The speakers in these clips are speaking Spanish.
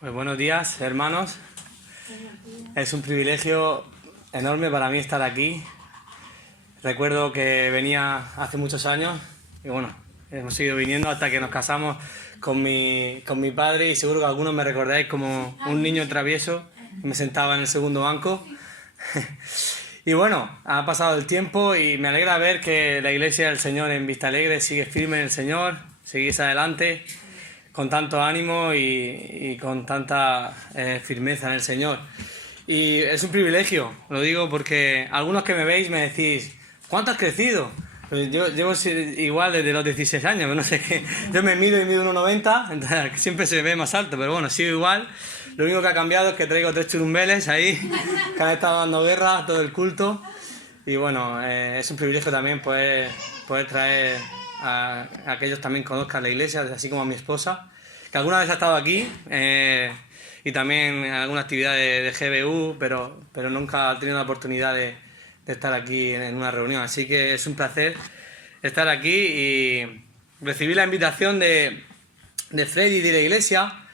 Pues buenos días, hermanos. Es un privilegio enorme para mí estar aquí. Recuerdo que venía hace muchos años y bueno, hemos seguido viniendo hasta que nos casamos con mi padre y seguro que algunos me recordáis como un niño travieso que me sentaba en el segundo banco. Y bueno, ha pasado el tiempo y me alegra ver que la Iglesia del Señor en Vistalegre sigue firme en el Señor, seguís adelante con tanto ánimo y con tanta firmeza en el Señor. Y es un privilegio, lo digo porque algunos que me veis me decís, ¿cuánto has crecido? Pues yo llevo igual desde los 16 años, no sé qué. Yo me mido y mido 1,90, entonces siempre se ve más alto, pero bueno, sigo igual. Lo único que ha cambiado es que traigo 3 churumbeles ahí, que han estado dando guerra todo el culto. Y bueno, es un privilegio también poder traer a aquellos también conozcan la iglesia, así como a mi esposa, que alguna vez ha estado aquí, y también en alguna actividad de GBU, pero nunca ha tenido la oportunidad de estar aquí en una reunión. Así que es un placer estar aquí y recibir la invitación de Freddy y de la iglesia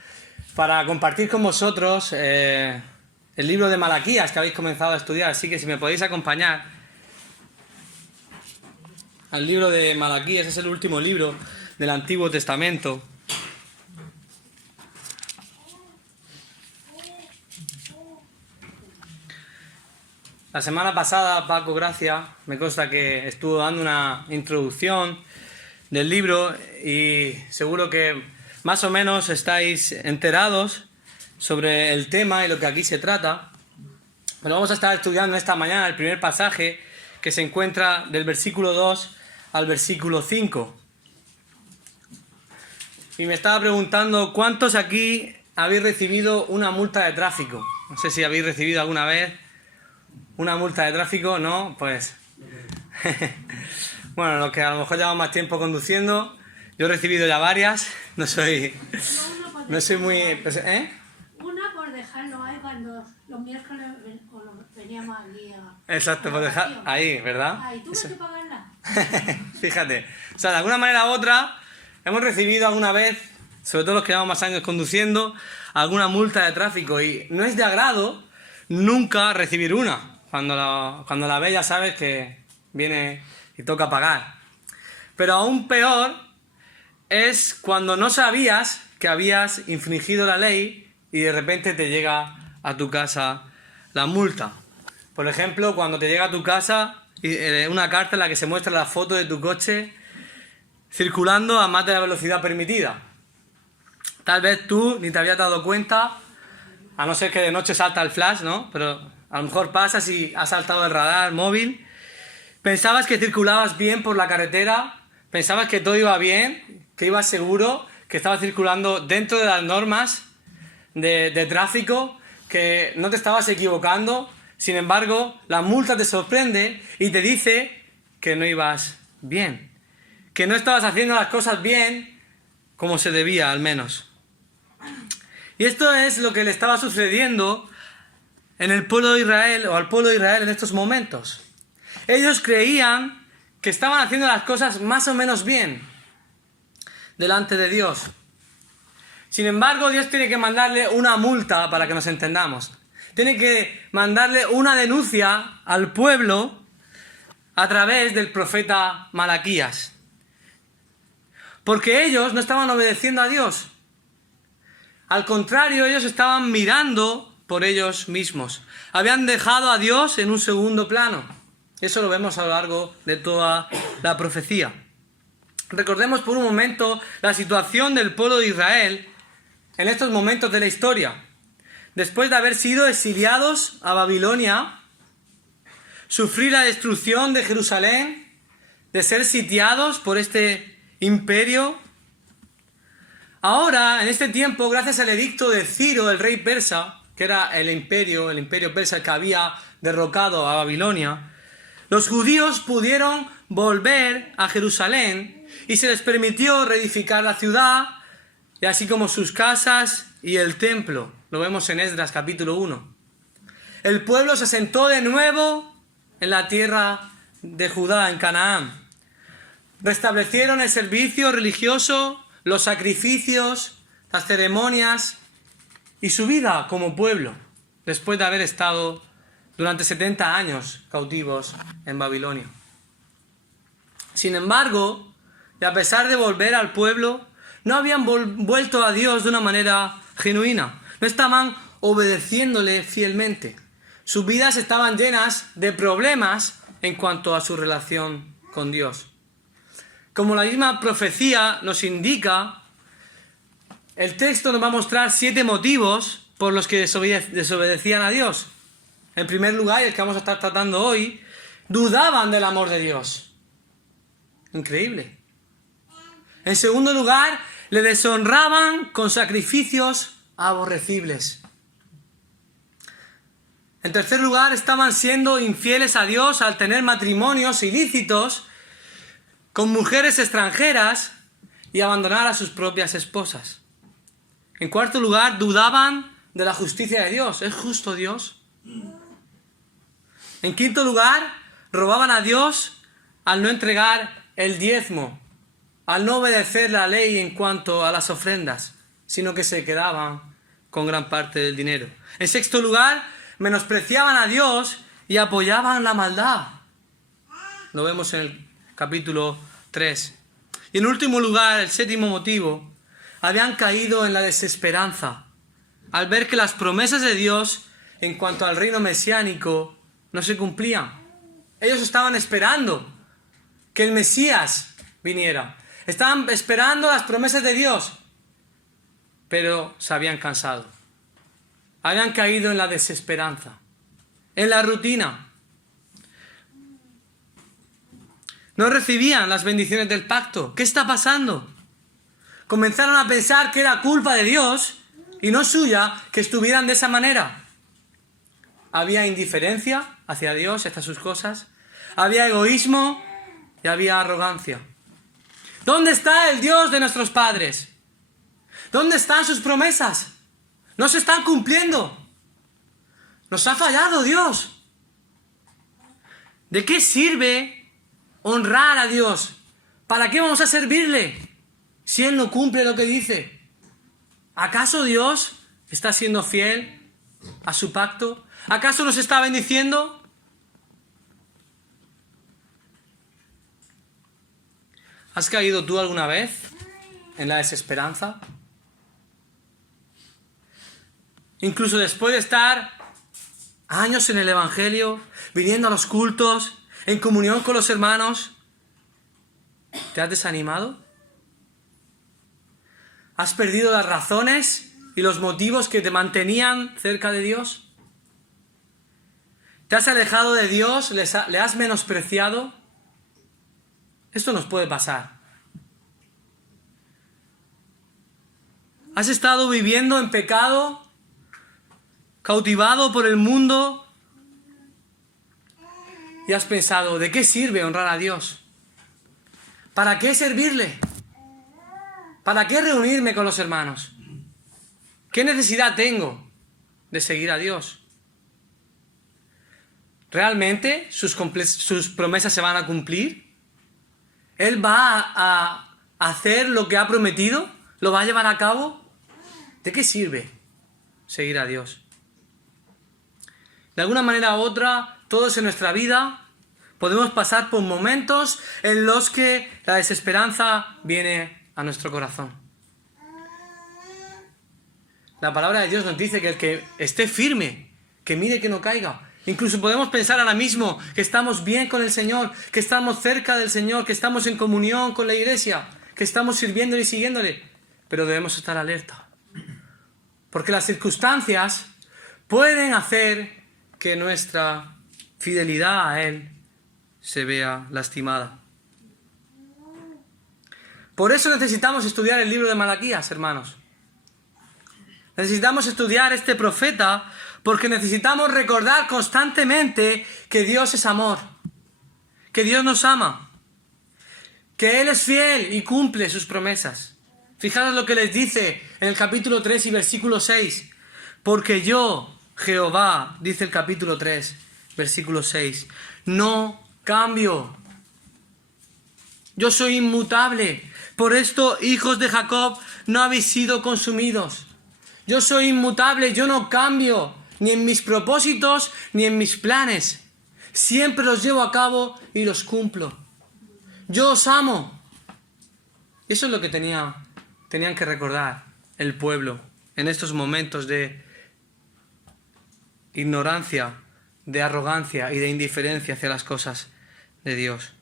para compartir con vosotros el libro de Malaquías que habéis comenzado a estudiar. Así que si me podéis acompañar al libro de Malaquías, es el último libro del Antiguo Testamento. La semana pasada, Paco Gracia, me consta que estuvo dando una introducción del libro y seguro que más o menos estáis enterados sobre el tema y lo que aquí se trata. Pero vamos a estar estudiando esta mañana el primer pasaje que se encuentra del versículo 2 al versículo 5. Y me estaba preguntando, ¿cuántos aquí habéis recibido una multa de tráfico? No sé si habéis recibido alguna vez una multa de tráfico, ¿no? Pues bueno, los que a lo mejor llevan más tiempo conduciendo, yo he recibido ya varias, no soy muy... Una por dejarlo ahí cuando los miércoles veníamos aquí a... Exacto, por dejar ahí, ¿verdad? Ahí, tuve que pagarla. Fíjate, o sea, de alguna manera u otra hemos recibido alguna vez, sobre todo los que llevamos más años conduciendo, alguna multa de tráfico y no es de agrado nunca recibir una. Cuando la ves ya sabes que viene y toca pagar. Pero aún peor es cuando no sabías que habías infringido la ley y de repente te llega a tu casa la multa. Por ejemplo, cuando te llega a tu casa una carta en la que se muestra la foto de tu coche circulando a más de la velocidad permitida. Tal vez tú ni te habías dado cuenta, a no ser que de noche salta el flash, ¿no? Pero a lo mejor pasas y has saltado el radar móvil. Pensabas que circulabas bien por la carretera, pensabas que todo iba bien, que ibas seguro, que estabas circulando dentro de las normas de tráfico, que no te estabas equivocando. Sin embargo, la multa te sorprende y te dice que no ibas bien, que no estabas haciendo las cosas bien como se debía, al menos. Y esto es lo que le estaba sucediendo en el pueblo de Israel, o al pueblo de Israel en estos momentos. Ellos creían que estaban haciendo las cosas más o menos bien delante de Dios. Sin embargo, Dios tiene que mandarle una multa para que nos entendamos. Tiene que mandarle una denuncia al pueblo a través del profeta Malaquías. Porque ellos no estaban obedeciendo a Dios. Al contrario, ellos estaban mirando por ellos mismos. Habían dejado a Dios en un segundo plano. Eso lo vemos a lo largo de toda la profecía. Recordemos por un momento la situación del pueblo de Israel en estos momentos de la historia. Después de haber sido exiliados a Babilonia, sufrir la destrucción de Jerusalén, de ser sitiados por este imperio. Ahora, en este tiempo, gracias al edicto de Ciro, el rey persa, que era el imperio persa que había derrocado a Babilonia, los judíos pudieron volver a Jerusalén y se les permitió reedificar la ciudad, y así como sus casas y el templo. Lo vemos en Esdras capítulo 1. El pueblo se asentó de nuevo en la tierra de Judá, en Canaán. Restablecieron el servicio religioso, los sacrificios, las ceremonias y su vida como pueblo, después de haber estado durante 70 años cautivos en Babilonia. Sin embargo, y a pesar de volver al pueblo, no habían vuelto a Dios de una manera genuina. No estaban obedeciéndole fielmente. Sus vidas estaban llenas de problemas en cuanto a su relación con Dios. Como la misma profecía nos indica, el texto nos va a mostrar 7 motivos por los que desobedecían a Dios. En primer lugar, y el que vamos a estar tratando hoy, dudaban del amor de Dios. Increíble. En segundo lugar, le deshonraban con sacrificios aborrecibles. En tercer lugar, estaban siendo infieles a Dios al tener matrimonios ilícitos con mujeres extranjeras y abandonar a sus propias esposas. En cuarto lugar, dudaban de la justicia de Dios. ¿Es justo Dios? En quinto lugar, robaban a Dios al no entregar el diezmo, al no obedecer la ley en cuanto a las ofrendas, sino que se quedaban con gran parte del dinero. En sexto lugar, menospreciaban a Dios y apoyaban la maldad. Lo vemos en el capítulo 3. Y en último lugar, el séptimo motivo, habían caído en la desesperanza al ver que las promesas de Dios en cuanto al reino mesiánico no se cumplían. Ellos estaban esperando que el Mesías viniera. Estaban esperando las promesas de Dios, pero se habían cansado. Habían caído en la desesperanza, en la rutina. No recibían las bendiciones del pacto. ¿Qué está pasando? Comenzaron a pensar que era culpa de Dios y no suya que estuvieran de esa manera. Había indiferencia hacia Dios y hacia sus cosas. Había egoísmo y había arrogancia. ¿Dónde está el Dios de nuestros padres? ¿Dónde están sus promesas? No se están cumpliendo. Nos ha fallado Dios. ¿De qué sirve honrar a Dios? ¿Para qué vamos a servirle si Él no cumple lo que dice? ¿Acaso Dios está siendo fiel a su pacto? ¿Acaso nos está bendiciendo? ¿Has caído tú alguna vez en la desesperanza? Incluso después de estar años en el Evangelio, viniendo a los cultos, en comunión con los hermanos, ¿te has desanimado? ¿Has perdido las razones y los motivos que te mantenían cerca de Dios? ¿Te has alejado de Dios? ¿Le has menospreciado? Esto nos puede pasar. ¿Has estado viviendo en pecado? ¿Cautivado por el mundo? Y has pensado, ¿de qué sirve honrar a Dios? ¿Para qué servirle? ¿Para qué reunirme con los hermanos? ¿Qué necesidad tengo de seguir a Dios? ¿Realmente sus promesas se van a cumplir? ¿Él va a hacer lo que ha prometido? ¿Lo va a llevar a cabo? ¿De qué sirve seguir a Dios? De alguna manera u otra, todos en nuestra vida podemos pasar por momentos en los que la desesperanza viene a nuestro corazón. La palabra de Dios nos dice que el que esté firme, que mire que no caiga. Incluso podemos pensar ahora mismo que estamos bien con el Señor, que estamos cerca del Señor, que estamos en comunión con la iglesia, que estamos sirviéndole y siguiéndole. Pero debemos estar alerta. Porque las circunstancias pueden hacer que nuestra fidelidad a Él se vea lastimada. Por eso necesitamos estudiar el libro de Malaquías, hermanos. Necesitamos estudiar este profeta porque necesitamos recordar constantemente que Dios es amor, que Dios nos ama, que Él es fiel y cumple sus promesas. Fijaros lo que les dice en el capítulo 3 y versículo 6. Porque yo, Jehová, dice el capítulo 3, versículo 6, no cambio. Yo soy inmutable. Por esto, hijos de Jacob, no habéis sido consumidos. Yo soy inmutable, yo no cambio, ni en mis propósitos, ni en mis planes. Siempre los llevo a cabo y los cumplo. Yo os amo. Eso es lo que tenían que recordar el pueblo en estos momentos de ignorancia, de arrogancia y de indiferencia hacia las cosas de Dios.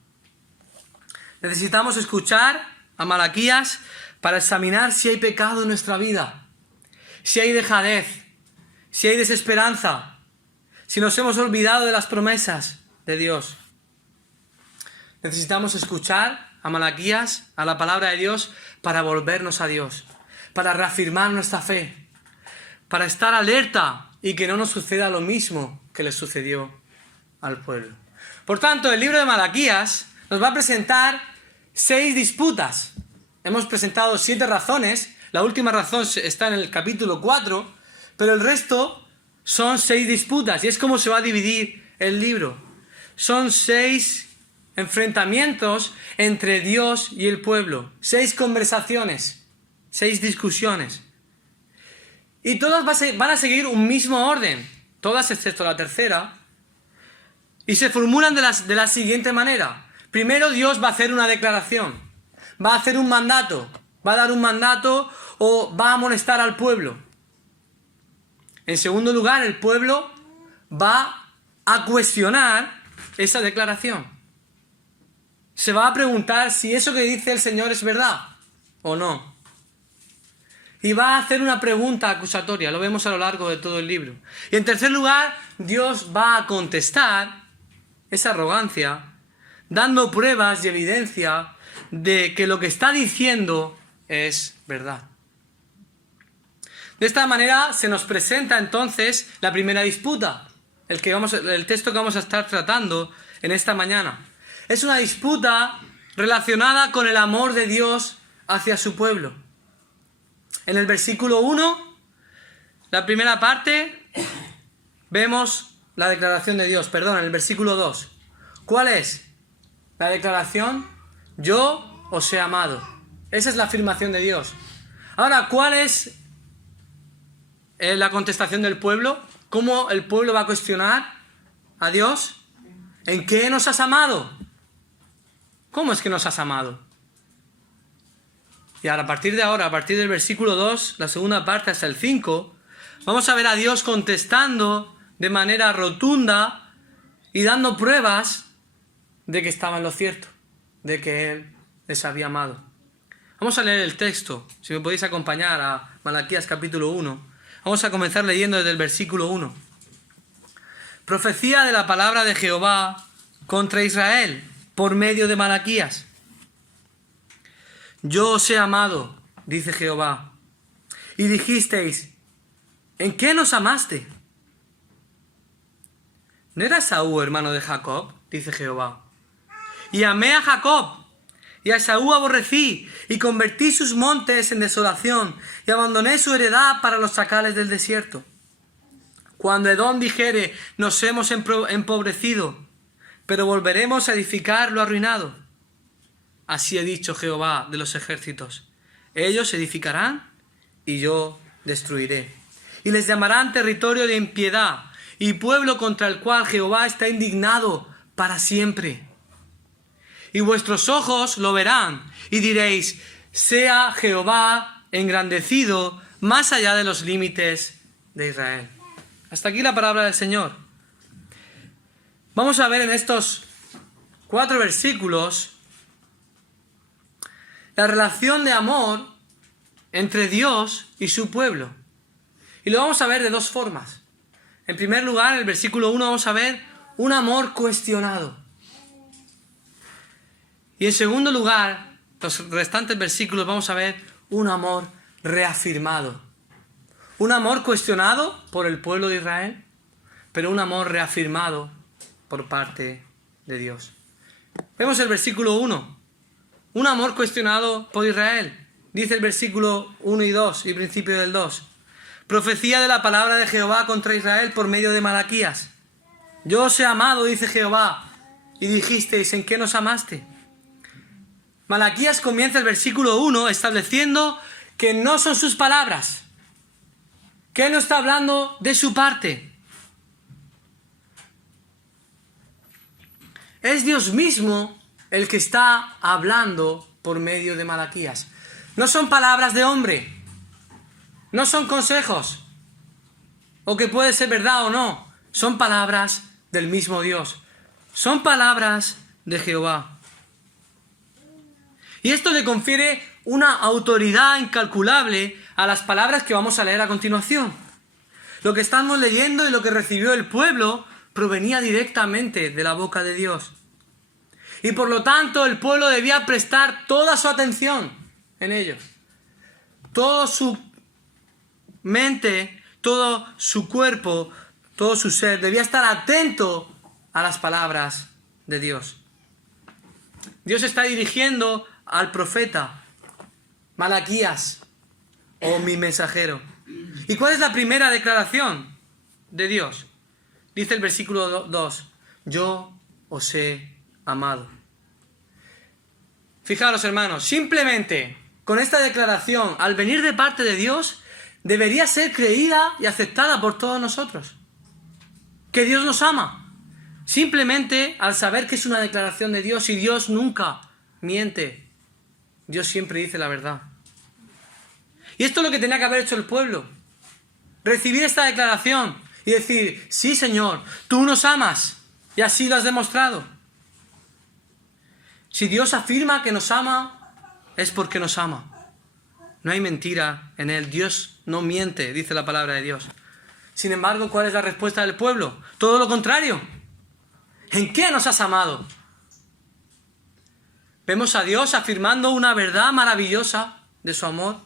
Necesitamos escuchar a Malaquías para examinar si hay pecado en nuestra vida, si hay dejadez, si hay desesperanza, si nos hemos olvidado de las promesas de Dios. Necesitamos escuchar a Malaquías, a la palabra de Dios, para volvernos a Dios, para reafirmar nuestra fe, para estar alerta y que no nos suceda lo mismo que le sucedió al pueblo. Por tanto, el libro de Malaquías nos va a presentar 6 disputas. Hemos presentado 7 razones, la última razón está en el capítulo 4, pero el resto son 6 disputas y es como se va a dividir el libro. Son 6 enfrentamientos entre Dios y el pueblo, 6 conversaciones, 6 discusiones. Y todas van a seguir un mismo orden, todas excepto la tercera, y se formulan de la siguiente manera. Primero Dios va a hacer una declaración, va a hacer un mandato, va a dar un mandato o va a amonestar al pueblo. En segundo lugar, el pueblo va a cuestionar esa declaración. Se va a preguntar si eso que dice el Señor es verdad o no. Y va a hacer una pregunta acusatoria, lo vemos a lo largo de todo el libro. Y en tercer lugar, Dios va a contestar esa arrogancia, dando pruebas y evidencia de que lo que está diciendo es verdad. De esta manera se nos presenta entonces la primera disputa, el texto que vamos a estar tratando en esta mañana. Es una disputa relacionada con el amor de Dios hacia su pueblo. En el versículo 1, la primera parte, vemos la declaración de Dios. Perdón, en el versículo 2. ¿Cuál es la declaración? Yo os he amado. Esa es la afirmación de Dios. Ahora, ¿cuál es la contestación del pueblo? ¿Cómo el pueblo va a cuestionar a Dios? ¿En qué nos has amado? ¿Cómo es que nos has amado? Y ahora, a partir del versículo 2, la segunda parte hasta el 5, vamos a ver a Dios contestando de manera rotunda y dando pruebas de que estaba en lo cierto, de que Él les había amado. Vamos a leer el texto, si me podéis acompañar a Malaquías capítulo 1. Vamos a comenzar leyendo desde el versículo 1. Profecía de la palabra de Jehová contra Israel por medio de Malaquías. Yo os he amado, dice Jehová, y dijisteis, ¿en qué nos amaste? ¿No era Esaú hermano de Jacob? Dice Jehová. Y amé a Jacob, y a Esaú aborrecí, y convertí sus montes en desolación, y abandoné su heredad para los chacales del desierto. Cuando Edom dijere, nos hemos empobrecido, pero volveremos a edificar lo arruinado. Así ha dicho Jehová de los ejércitos. Ellos edificarán y yo destruiré. Y les llamarán territorio de impiedad y pueblo contra el cual Jehová está indignado para siempre. Y vuestros ojos lo verán y diréis, sea Jehová engrandecido más allá de los límites de Israel. Hasta aquí la palabra del Señor. Vamos a ver en estos 4 versículos la relación de amor entre Dios y su pueblo. Y lo vamos a ver de 2 formas. En primer lugar, en el versículo 1 vamos a ver un amor cuestionado. Y en segundo lugar, los restantes versículos vamos a ver un amor reafirmado. Un amor cuestionado por el pueblo de Israel, pero un amor reafirmado por parte de Dios. Vemos el versículo 1. Un amor cuestionado por Israel. Dice el versículo 1 y 2 y principio del 2. Profecía de la palabra de Jehová contra Israel por medio de Malaquías. Yo os he amado, dice Jehová, y dijisteis, ¿en qué nos amaste? Malaquías comienza el versículo 1 estableciendo que no son sus palabras, que Él no está hablando de su parte. Es Dios mismo el que está hablando por medio de Malaquías. No son palabras de hombre, no son consejos, o que puede ser verdad o no, son palabras del mismo Dios, son palabras de Jehová. Y esto le confiere una autoridad incalculable a las palabras que vamos a leer a continuación. Lo que estamos leyendo y lo que recibió el pueblo provenía directamente de la boca de Dios. Y por lo tanto el pueblo debía prestar toda su atención en ellos. Toda su mente, todo su cuerpo, todo su ser debía estar atento a las palabras de Dios. Dios está dirigiendo al profeta Malaquías, o mi mensajero. ¿Y cuál es la primera declaración de Dios? Dice el versículo 2, yo os he amado. Fijaros, hermanos, simplemente con esta declaración, al venir de parte de Dios, debería ser creída y aceptada por todos nosotros. Que Dios nos ama. Simplemente al saber que es una declaración de Dios, y Dios nunca miente. Dios siempre dice la verdad. Y esto es lo que tenía que haber hecho el pueblo. Recibir esta declaración y decir, sí, Señor, tú nos amas. Y así lo has demostrado. Si Dios afirma que nos ama, es porque nos ama. No hay mentira en Él. Dios no miente, dice la palabra de Dios. Sin embargo, ¿cuál es la respuesta del pueblo? Todo lo contrario. ¿En qué nos has amado? Vemos a Dios afirmando una verdad maravillosa de su amor.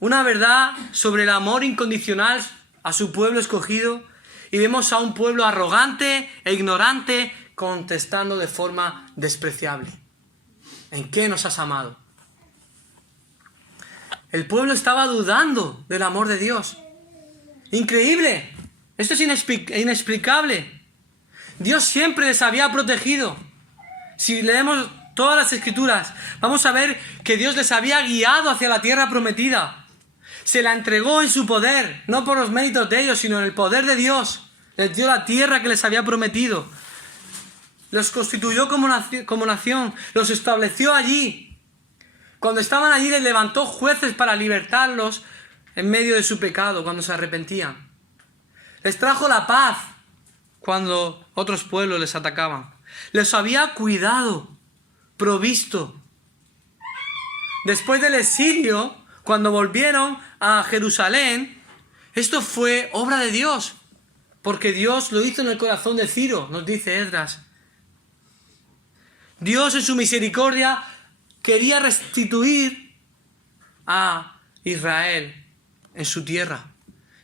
Una verdad sobre el amor incondicional a su pueblo escogido. Y vemos a un pueblo arrogante e ignorante contestando de forma despreciable. ¿En qué nos has amado? El pueblo estaba dudando del amor de Dios. Increíble. Esto es inexplicable. Dios siempre les había protegido. Si leemos todas las Escrituras, vamos a ver que Dios les había guiado hacia la tierra prometida. Se la entregó en su poder, no por los méritos de ellos, sino en el poder de Dios. Les dio la tierra que les había prometido. Los constituyó como nación, los estableció allí. Cuando estaban allí les levantó jueces para libertarlos en medio de su pecado, cuando se arrepentían. Les trajo la paz cuando otros pueblos les atacaban. Les había cuidado, provisto. Después del exilio, cuando volvieron a Jerusalén, esto fue obra de Dios, porque Dios lo hizo en el corazón de Ciro, nos dice Esdras. Dios en su misericordia quería restituir a Israel en su tierra.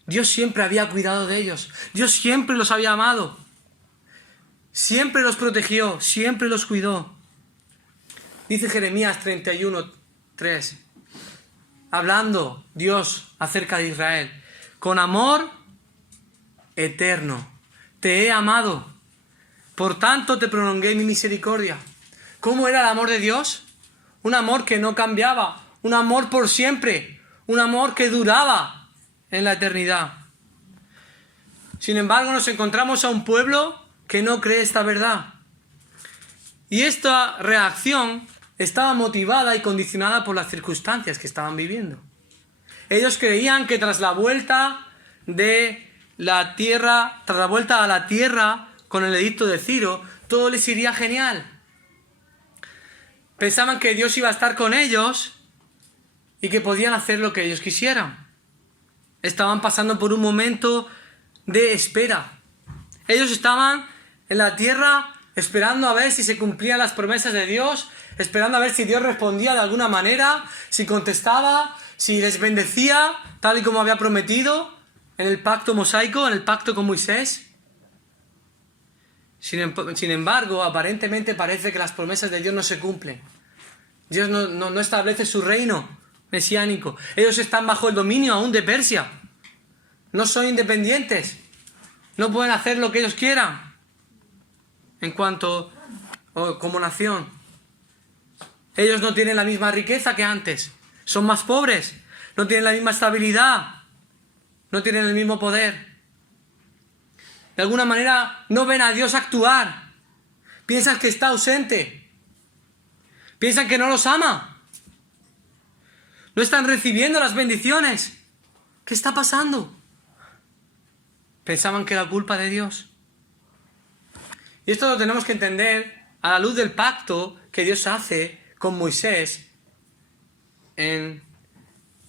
Dios siempre había cuidado de ellos. Dios siempre los había amado. Siempre los protegió, siempre los cuidó. Dice Jeremías 31:3, hablando Dios acerca de Israel. Con amor eterno te he amado, por tanto te prolongué mi misericordia. ¿Cómo era el amor de Dios? Un amor que no cambiaba, un amor por siempre, un amor que duraba en la eternidad. Sin embargo, nos encontramos a un pueblo que no cree esta verdad. Y esta reacción estaba motivada y condicionada por las circunstancias que estaban viviendo. Ellos creían que tras la vuelta de la tierra, tras la vuelta a la tierra con el edicto de Ciro, todo les iría genial. Pensaban que Dios iba a estar con ellos y que podían hacer lo que ellos quisieran. Estaban pasando por un momento de espera. Ellos estaban en la tierra esperando a ver si se cumplían las promesas de Dios, esperando a ver si Dios respondía de alguna manera, si contestaba, si les bendecía, tal y como había prometido en el pacto mosaico, en el pacto con Moisés. Sin embargo, aparentemente parece que las promesas de Dios no se cumplen. Dios no establece su reino mesiánico. Ellos están bajo el dominio aún de Persia. No son independientes. No pueden hacer lo que ellos quieran en cuanto como nación. Ellos no tienen la misma riqueza que antes. Son más pobres. No tienen la misma estabilidad. no tienen el mismo poder. De alguna manera no ven a Dios actuar. Piensan que está ausente. Piensan que no los ama. No están recibiendo las bendiciones. ¿Qué está pasando? Pensaban que era culpa de Dios. Y esto lo tenemos que entender a la luz del pacto que Dios hace con Moisés en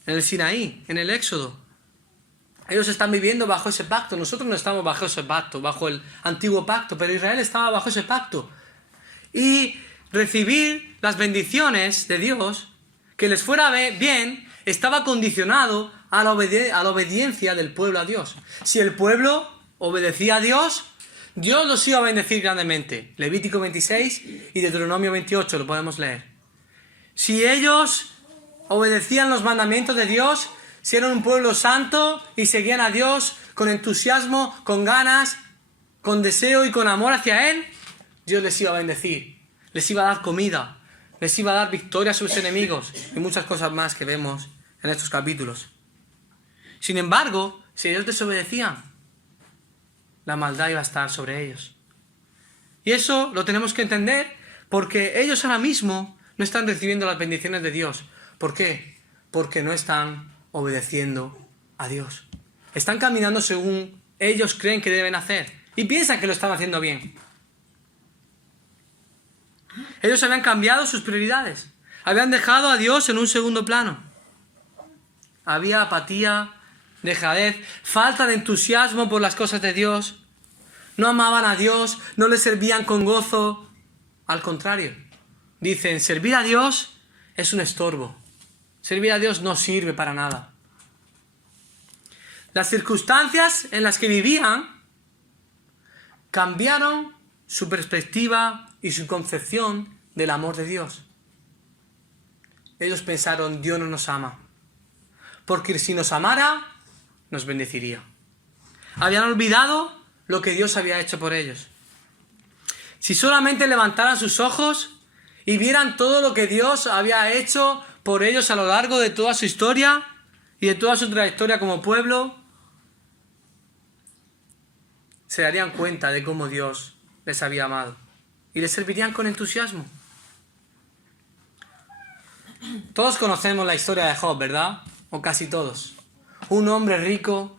el Sinaí, en el Éxodo. Ellos están viviendo bajo ese pacto. Nosotros no estamos bajo ese pacto, bajo el antiguo pacto, pero Israel estaba bajo ese pacto. Y recibir las bendiciones de Dios, que les fuera bien, estaba condicionado a la obediencia del pueblo a Dios. Si el pueblo obedecía a Dios, Dios los iba a bendecir grandemente. Levítico 26 y Deuteronomio 28 lo podemos leer. Si ellos obedecían los mandamientos de Dios, si eran un pueblo santo y seguían a Dios con entusiasmo, con ganas, con deseo y con amor hacia Él, Dios les iba a bendecir, les iba a dar comida, les iba a dar victoria a sus enemigos y muchas cosas más que vemos en estos capítulos. Sin embargo, si ellos desobedecían, la maldad iba a estar sobre ellos. Y eso lo tenemos que entender porque ellos ahora mismo no están recibiendo las bendiciones de Dios. ¿Por qué? Porque no están obedeciendo a Dios. Están caminando según ellos creen que deben hacer y piensan que lo están haciendo bien. Ellos habían cambiado sus prioridades. Habían dejado a Dios en un segundo plano. Había apatía, dejadez, falta de entusiasmo por las cosas de Dios. No amaban a Dios, no le servían con gozo. Al contrario, dicen, servir a Dios es un estorbo. Servir a Dios no sirve para nada. Las circunstancias en las que vivían cambiaron su perspectiva y su concepción del amor de Dios. Ellos pensaron, Dios no nos ama, porque si nos amara, nos bendeciría. Habían olvidado lo que Dios había hecho por ellos. Si solamente levantaran sus ojos y vieran todo lo que Dios había hecho por ellos a lo largo de toda su historia y de toda su trayectoria como pueblo, se darían cuenta de cómo Dios les había amado y les servirían con entusiasmo. Todos conocemos la historia de Job, ¿verdad? O casi todos. Un hombre rico,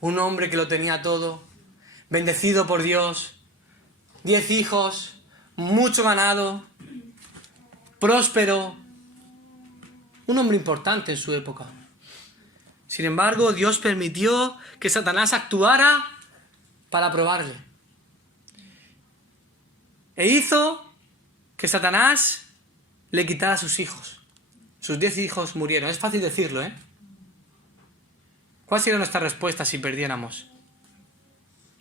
un hombre que lo tenía todo, bendecido por Dios, 10 hijos, mucho ganado, próspero, un hombre importante en su época. Sin embargo, Dios permitió que Satanás actuara para probarle. E hizo que Satanás le quitara a sus hijos. Sus 10 hijos murieron. Es fácil decirlo, ¿eh? ¿Cuál sería nuestra respuesta si perdiéramos?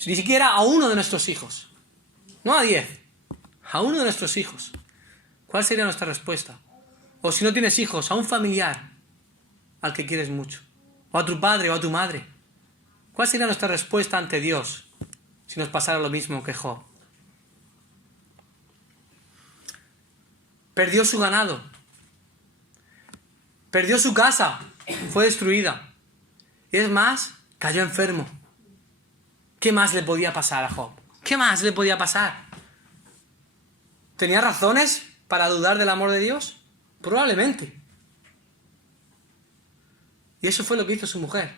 Ni siquiera a uno de nuestros hijos. No a 10. A uno de nuestros hijos. ¿Cuál sería nuestra respuesta? O si no tienes hijos, a un familiar al que quieres mucho. O a tu padre o a tu madre. ¿Cuál sería nuestra respuesta ante Dios si nos pasara lo mismo que Job? Perdió su ganado. Perdió su casa. Fue destruida. Y es más, cayó enfermo. ¿Qué más le podía pasar a Job? ¿Qué más le podía pasar? ¿Tenía razones para dudar del amor de Dios? Probablemente. Y eso fue lo que hizo su mujer.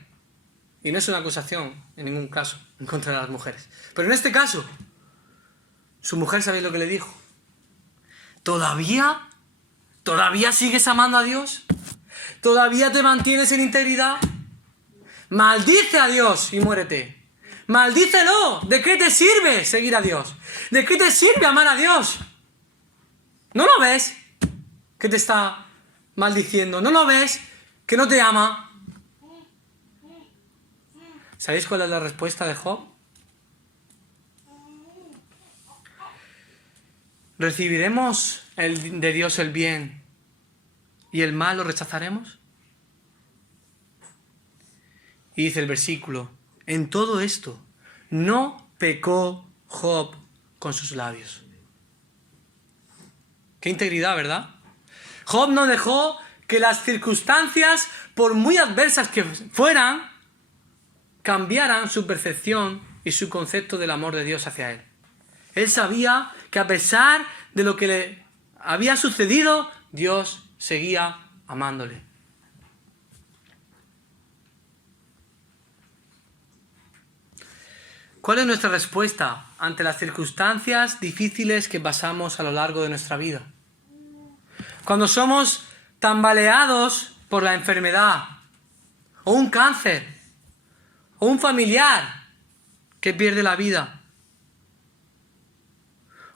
Y no es una acusación, en ningún caso, en contra de las mujeres. Pero en este caso, su mujer, ¿sabéis lo que le dijo? ¿Todavía sigues amando a Dios? ¿Todavía te mantienes en integridad? Maldice a Dios y muérete. Maldícelo. ¿De qué te sirve seguir a Dios? ¿De qué te sirve amar a Dios? ¿No lo ves que te está maldiciendo? ¿No lo ves que no te ama? ¿Sabéis cuál es la respuesta de Job? ¿Recibiremos de Dios el bien y el mal lo rechazaremos? Y dice el versículo, en todo esto no pecó Job con sus labios. Qué integridad, ¿verdad? Job no dejó que las circunstancias, por muy adversas que fueran, cambiaran su percepción y su concepto del amor de Dios hacia él. Él sabía que a pesar de lo que le había sucedido, Dios seguía amándole. ¿Cuál es nuestra respuesta ante las circunstancias difíciles que pasamos a lo largo de nuestra vida? Cuando somos tambaleados por la enfermedad, o un cáncer, o un familiar que pierde la vida.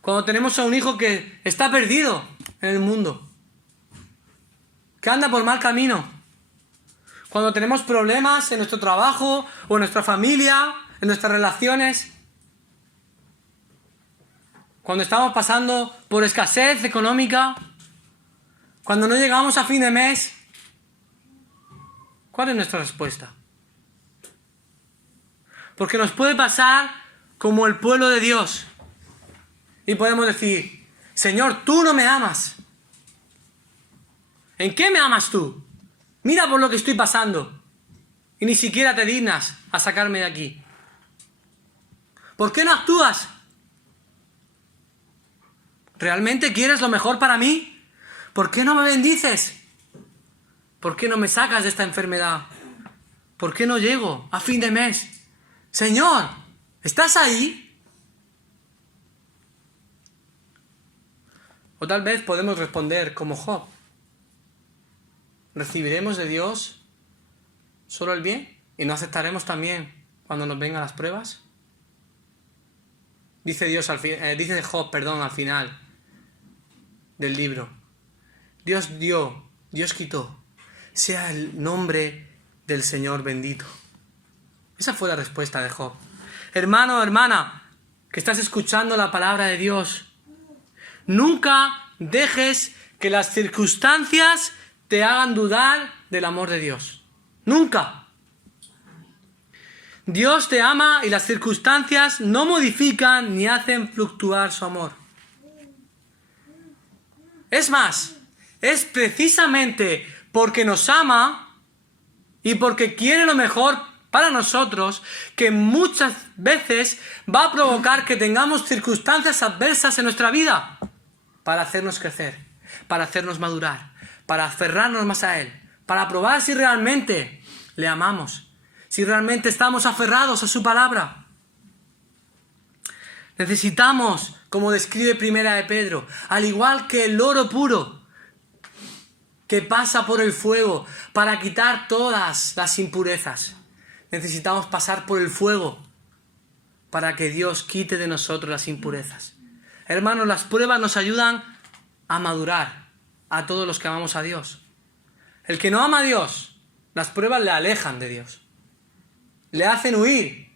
Cuando tenemos a un hijo que está perdido en el mundo, que anda por mal camino. Cuando tenemos problemas en nuestro trabajo o en nuestra familia, en nuestras relaciones. Cuando estamos pasando por escasez económica. Cuando no llegamos a fin de mes. ¿Cuál es nuestra respuesta? Porque nos puede pasar como el pueblo de Dios. Y podemos decir, Señor, tú no me amas. ¿En qué me amas tú? Mira por lo que estoy pasando. Y ni siquiera te dignas a sacarme de aquí. ¿Por qué no actúas? ¿Realmente quieres lo mejor para mí? ¿Por qué no me bendices? ¿Por qué no me sacas de esta enfermedad? ¿Por qué no llego a fin de mes? Señor, ¿estás ahí? O tal vez podemos responder como Job. ¿Recibiremos de Dios solo el bien? ¿Y no aceptaremos también cuando nos vengan las pruebas? Dice Job, al final del libro. Dios dio, Dios quitó. Sea el nombre del Señor bendito. Esa fue la respuesta de Job. Hermano, hermana, que estás escuchando la palabra de Dios, nunca dejes que las circunstancias te hagan dudar del amor de Dios. Nunca. Dios te ama y las circunstancias no modifican ni hacen fluctuar su amor. Es más, es precisamente porque nos ama y porque quiere lo mejor para nosotros que muchas veces va a provocar que tengamos circunstancias adversas en nuestra vida para hacernos crecer, para hacernos madurar, para aferrarnos más a Él, para probar si realmente le amamos, si realmente estamos aferrados a su palabra. Necesitamos, como describe Primera de Pedro, al igual que el oro puro que pasa por el fuego para quitar todas las impurezas, necesitamos pasar por el fuego para que Dios quite de nosotros las impurezas. Hermanos, las pruebas nos ayudan a madurar a todos los que amamos a Dios. El que no ama a Dios, las pruebas le alejan de Dios. Le hacen huir,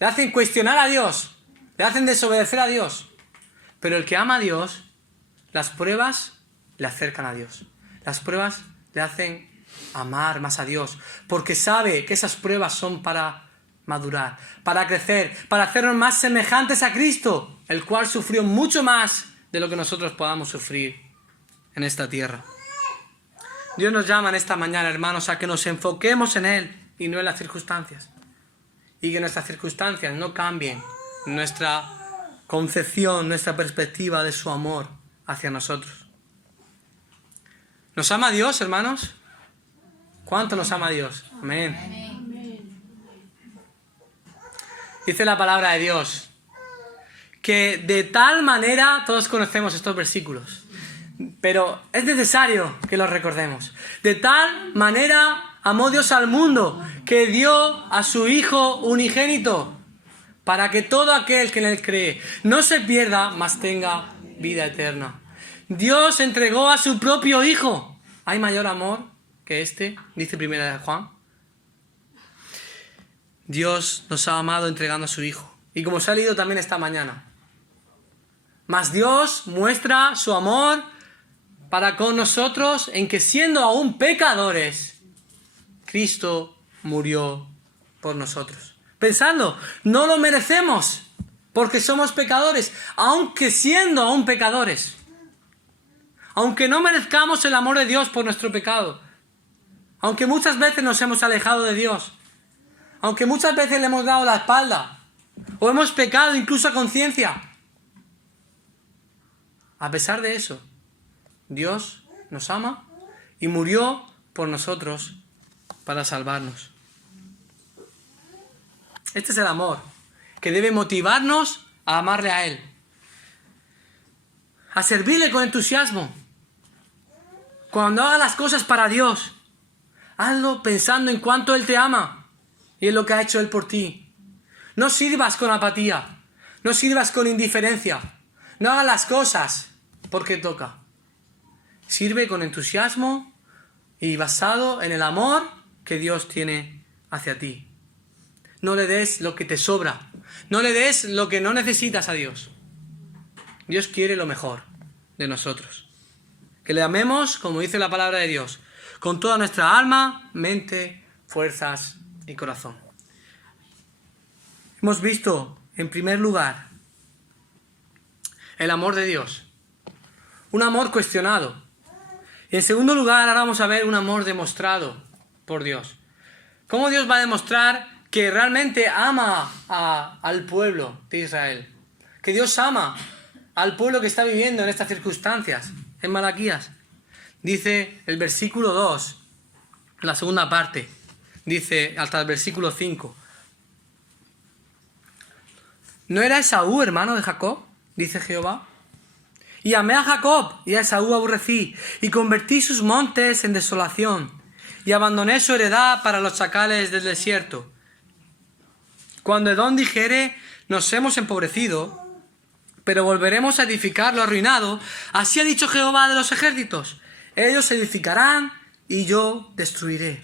le hacen cuestionar a Dios, le hacen desobedecer a Dios. Pero el que ama a Dios, las pruebas le acercan a Dios. Las pruebas le hacen amar más a Dios, porque sabe que esas pruebas son para madurar, para crecer, para hacernos más semejantes a Cristo, el cual sufrió mucho más de lo que nosotros podamos sufrir en esta tierra. Dios nos llama en esta mañana, hermanos, a que nos enfoquemos en Él y no en las circunstancias. Y que nuestras circunstancias no cambien nuestra concepción, nuestra perspectiva de su amor hacia nosotros. ¿Nos ama Dios, hermanos? ¿Cuánto nos ama Dios? Amén. Dice la palabra de Dios que de tal manera, todos conocemos estos versículos, pero es necesario que los recordemos. De tal manera amó Dios al mundo que dio a su Hijo unigénito para que todo aquel que en Él cree no se pierda, mas tenga vida eterna. Dios entregó a su propio Hijo. ¿Hay mayor amor que este? Dice Primera de Juan. Dios nos ha amado entregando a su Hijo. Y como se ha leído también esta mañana. Mas Dios muestra su amor para con nosotros en que siendo aún pecadores, Cristo murió por nosotros. Pensando, no lo merecemos porque somos pecadores, aunque siendo aún pecadores. Aunque no merezcamos el amor de Dios por nuestro pecado. Aunque muchas veces nos hemos alejado de Dios. Aunque muchas veces le hemos dado la espalda, o hemos pecado incluso a conciencia. A pesar de eso, Dios nos ama y murió por nosotros para salvarnos. Este es el amor que debe motivarnos a amarle a Él, a servirle con entusiasmo. Cuando hagas las cosas para Dios, hazlo pensando en cuánto Él te ama y en lo que ha hecho Él por ti. No sirvas con apatía, no sirvas con indiferencia, no hagas las cosas porque toca. Sirve con entusiasmo y basado en el amor que Dios tiene hacia ti. No le des lo que te sobra, no le des lo que no necesitas a Dios. Dios quiere lo mejor de nosotros. Que le amemos, como dice la palabra de Dios, con toda nuestra alma, mente, fuerzas y corazón. Hemos visto, en primer lugar, el amor de Dios. Un amor cuestionado. Y en segundo lugar, ahora vamos a ver un amor demostrado por Dios. ¿Cómo Dios va a demostrar que realmente ama al pueblo de Israel? Que Dios ama al pueblo que está viviendo en estas circunstancias. En Malaquías dice el versículo 2, la segunda parte, dice hasta el versículo 5. ¿No era Esaú hermano de Jacob? Dice Jehová. Y amé a Jacob y a Esaú aborrecí, y convertí sus montes en desolación, y abandoné su heredad para los chacales del desierto. Cuando Edom dijere, nos hemos empobrecido, pero volveremos a edificar lo arruinado, así ha dicho Jehová de los ejércitos, ellos edificarán y yo destruiré.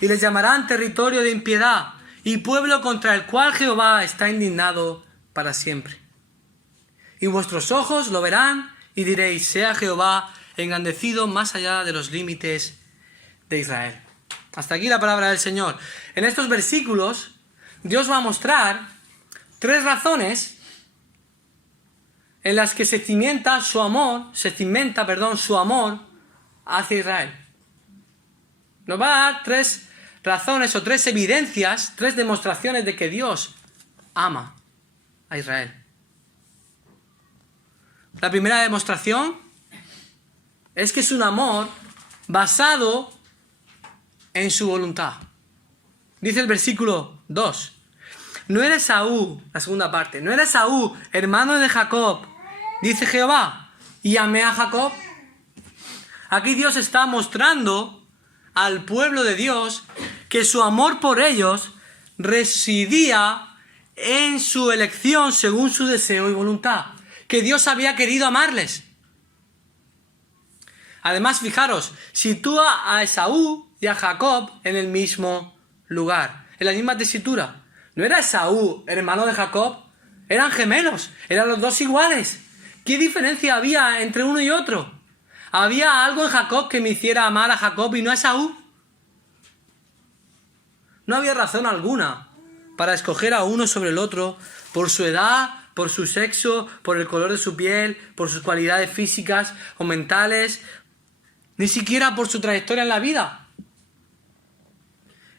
Y les llamarán territorio de impiedad y pueblo contra el cual Jehová está indignado para siempre. Y vuestros ojos lo verán y diréis, sea Jehová engrandecido más allá de los límites de Israel. Hasta aquí la palabra del Señor. En estos versículos, Dios va a mostrar tres razones en las que se cimenta su amor hacia Israel. Nos va a dar tres razones o tres evidencias, tres demostraciones de que Dios ama a Israel. La primera demostración es que es un amor basado en su voluntad. Dice el versículo 2. No era Esaú, la segunda parte, no era Esaú, hermano de Jacob, dice Jehová, y amé a Jacob. Aquí Dios está mostrando al pueblo de Dios que su amor por ellos residía en su elección según su deseo y voluntad, que Dios había querido amarles. Además, fijaros, sitúa a Esaú y a Jacob en el mismo lugar, en la misma tesitura. No era Esaú, hermano de Jacob, eran gemelos, eran los dos iguales. ¿Qué diferencia había entre uno y otro? ¿Había algo en Jacob que me hiciera amar a Jacob y no a Esaú? No había razón alguna para escoger a uno sobre el otro por su edad, por su sexo, por el color de su piel, por sus cualidades físicas o mentales, ni siquiera por su trayectoria en la vida.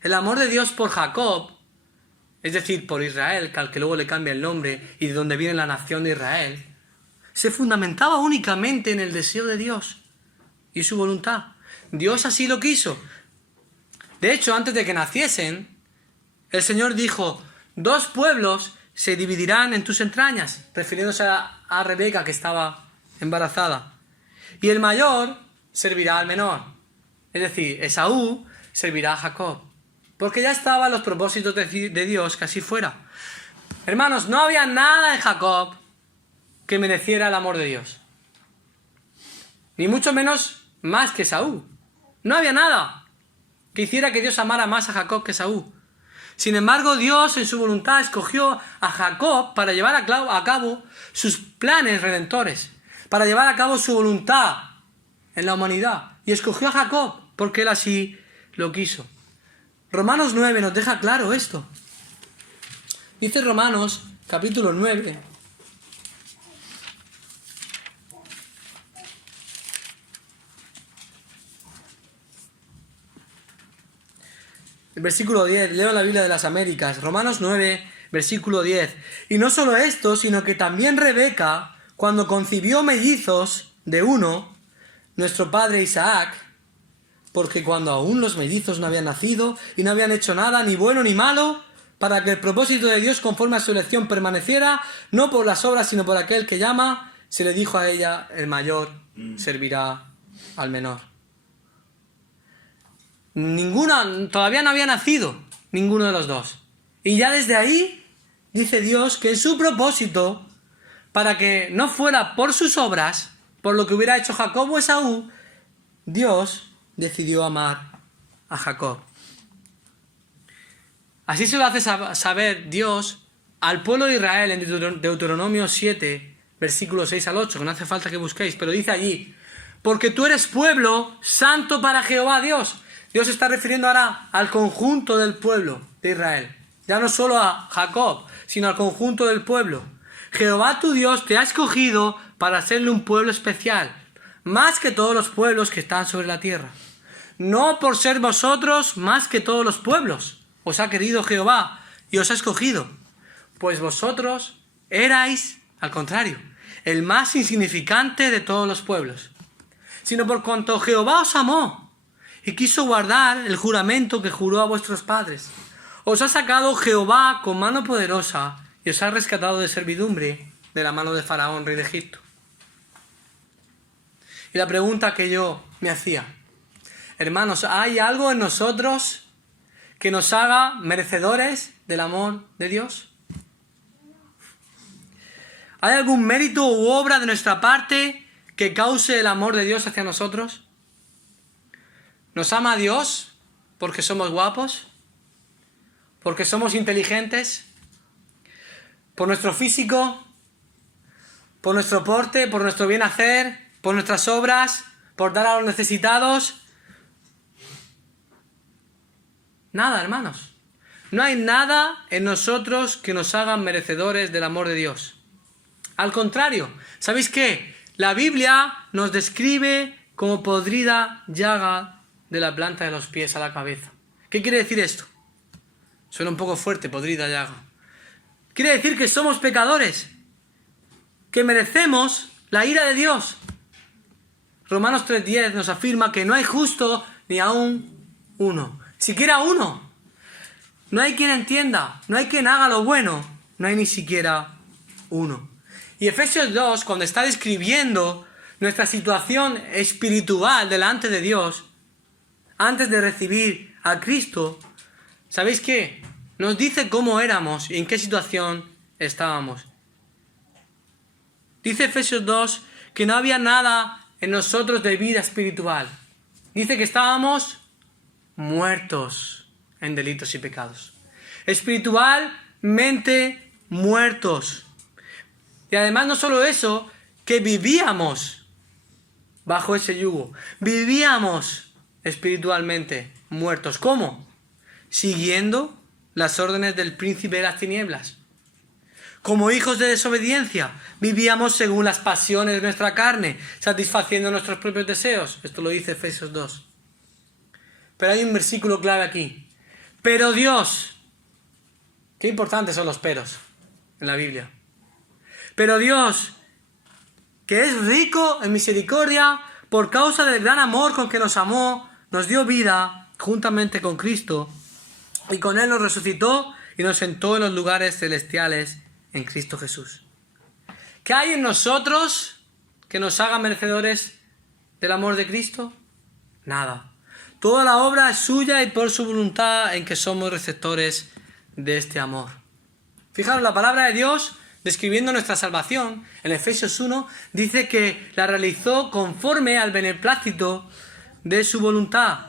El amor de Dios por Jacob, es decir, por Israel, que al que luego le cambia el nombre y de donde viene la nación de Israel, se fundamentaba únicamente en el deseo de Dios y su voluntad. Dios así lo quiso. De hecho, antes de que naciesen, el Señor dijo, 2 pueblos se dividirán en tus entrañas, refiriéndose a Rebeca, que estaba embarazada. Y el mayor servirá al menor. Es decir, Esaú servirá a Jacob. Porque ya estaban los propósitos de Dios que así fuera. Hermanos, no había nada en Jacob que mereciera el amor de Dios. Ni mucho menos más que Esaú. No había nada que hiciera que Dios amara más a Jacob que a Esaú. Sin embargo, Dios en su voluntad escogió a Jacob para llevar a cabo sus planes redentores, para llevar a cabo su voluntad en la humanidad. Y escogió a Jacob porque él así lo quiso. Romanos 9 nos deja claro esto. Dice Romanos capítulo 9. El versículo 10, leo en la Biblia de las Américas, Romanos 9, versículo 10. Y no solo esto, sino que también Rebeca, cuando concibió mellizos de uno, nuestro padre Isaac, porque cuando aún los mellizos no habían nacido y no habían hecho nada, ni bueno ni malo, para que el propósito de Dios conforme a su elección permaneciera, no por las obras, sino por aquel que llama, se le dijo a ella, el mayor servirá al menor. Todavía no había nacido ninguno de los dos. Y ya desde ahí dice Dios que su propósito, para que no fuera por sus obras, por lo que hubiera hecho Jacob o Esaú, Dios decidió amar a Jacob. Así se lo hace saber Dios al pueblo de Israel en Deuteronomio 7, versículos 6 al 8, que no hace falta que busquéis, pero dice allí, porque tú eres pueblo santo para Jehová Dios. Dios se está refiriendo ahora al conjunto del pueblo de Israel. Ya no solo a Jacob, sino al conjunto del pueblo. Jehová tu Dios te ha escogido para hacerle un pueblo especial, más que todos los pueblos que están sobre la tierra. No por ser vosotros más que todos los pueblos. Os ha querido Jehová y os ha escogido. Pues vosotros erais, al contrario, el más insignificante de todos los pueblos. Sino por cuanto Jehová os amó y quiso guardar el juramento que juró a vuestros padres. Os ha sacado Jehová con mano poderosa y os ha rescatado de servidumbre de la mano de Faraón, rey de Egipto. Y la pregunta que yo me hacía, hermanos, ¿hay algo en nosotros que nos haga merecedores del amor de Dios? ¿Hay algún mérito u obra de nuestra parte que cause el amor de Dios hacia nosotros? ¿Nos ama Dios porque somos guapos? ¿Porque somos inteligentes? ¿Por nuestro físico? ¿Por nuestro porte? ¿Por nuestro bien hacer? ¿Por nuestras obras? ¿Por dar a los necesitados? Nada, hermanos. No hay nada en nosotros que nos hagan merecedores del amor de Dios. Al contrario, ¿sabéis qué? La Biblia nos describe como podrida llaga de la planta de los pies a la cabeza. ¿Qué quiere decir esto? Suena un poco fuerte, podrida llaga. Quiere decir que somos pecadores, que merecemos la ira de Dios. Romanos 3:10 nos afirma que no hay justo ni aún uno. Siquiera uno. No hay quien entienda, no hay quien haga lo bueno, no hay ni siquiera uno. Y Efesios 2, cuando está describiendo nuestra situación espiritual delante de Dios, antes de recibir a Cristo, ¿sabéis qué? Nos dice cómo éramos y en qué situación estábamos. Dice Efesios 2 que no había nada en nosotros de vida espiritual. Dice que estábamos muertos en delitos y pecados. Espiritualmente muertos. Y además no solo eso, que vivíamos bajo ese yugo. Vivíamos espiritualmente muertos. ¿Cómo? Siguiendo las órdenes del príncipe de las tinieblas. Como hijos de desobediencia, vivíamos según las pasiones de nuestra carne, satisfaciendo nuestros propios deseos. Esto lo dice Efesios 2. Pero hay un versículo clave aquí. Pero Dios, qué importantes son los peros en la Biblia. Pero Dios, que es rico en misericordia, por causa del gran amor con que nos amó, nos dio vida juntamente con Cristo, y con Él nos resucitó y nos sentó en los lugares celestiales en Cristo Jesús. ¿Qué hay en nosotros que nos haga merecedores del amor de Cristo? Nada. Toda la obra es suya y por su voluntad en que somos receptores de este amor. Fijaros, la palabra de Dios, describiendo nuestra salvación, en Efesios 1, dice que la realizó conforme al beneplácito de su voluntad,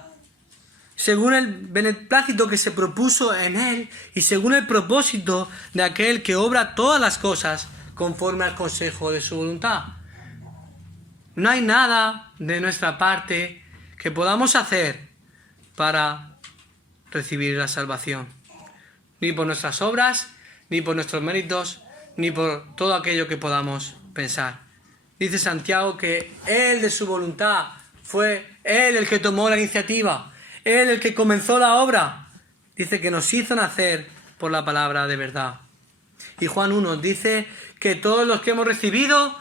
según el beneplácito que se propuso en Él y según el propósito de aquel que obra todas las cosas conforme al consejo de su voluntad. No hay nada de nuestra parte que podamos hacer para recibir la salvación. Ni por nuestras obras, ni por nuestros méritos, ni por todo aquello que podamos pensar. Dice Santiago que Él de su voluntad fue Él el que tomó la iniciativa, Él el que comenzó la obra, dice que nos hizo nacer por la palabra de verdad. Y Juan 1 dice que todos los que hemos recibido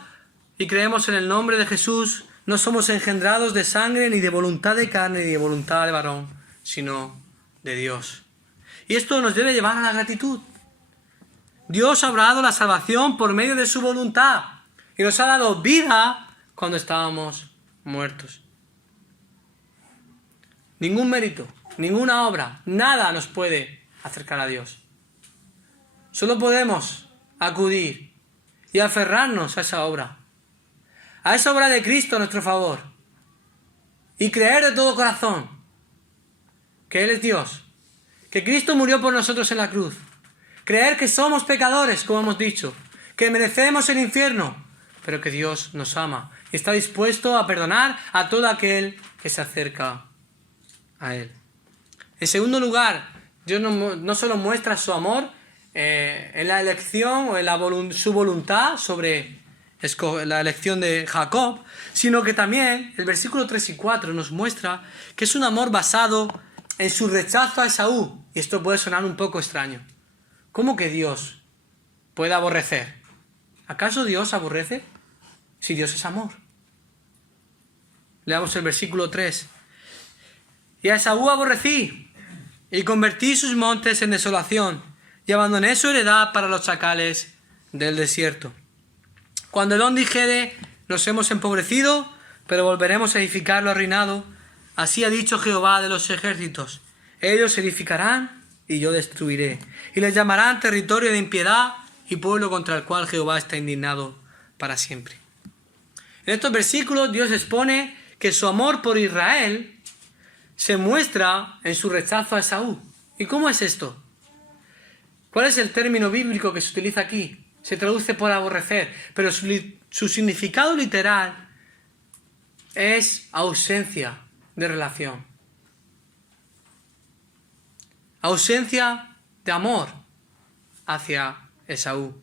y creemos en el nombre de Jesús no somos engendrados de sangre, ni de voluntad de carne, ni de voluntad de varón, sino de Dios. Y esto nos debe llevar a la gratitud. Dios ha obrado la salvación por medio de su voluntad y nos ha dado vida cuando estábamos muertos. Ningún mérito, ninguna obra, nada nos puede acercar a Dios. Solo podemos acudir y aferrarnos a esa obra de Cristo a nuestro favor, y creer de todo corazón que Él es Dios, que Cristo murió por nosotros en la cruz, creer que somos pecadores, como hemos dicho, que merecemos el infierno, pero que Dios nos ama y está dispuesto a perdonar a todo aquel que se acerca a Él. En segundo lugar, Dios no solo muestra su amor en la elección o en su voluntad sobre la elección de Jacob, sino que también el versículo 3 y 4 nos muestra que es un amor basado en su rechazo a Esaú. Y esto puede sonar un poco extraño. ¿Cómo que Dios puede aborrecer? ¿Acaso Dios aborrece? Si Dios es amor. Leamos el versículo 3. Y a Esaú aborrecí, y convertí sus montes en desolación, y abandoné su heredad para los chacales del desierto. Cuando Edom dijere, nos hemos empobrecido, pero volveremos a edificar lo arruinado, así ha dicho Jehová de los ejércitos, ellos edificarán y yo destruiré, y les llamarán territorio de impiedad y pueblo contra el cual Jehová está indignado para siempre. En estos versículos Dios expone que su amor por Israel se muestra en su rechazo a Esaú. ¿Y cómo es esto? ¿Cuál es el término bíblico que se utiliza aquí? Se traduce por aborrecer, pero su significado literal es ausencia de relación. Ausencia de amor hacia Esaú.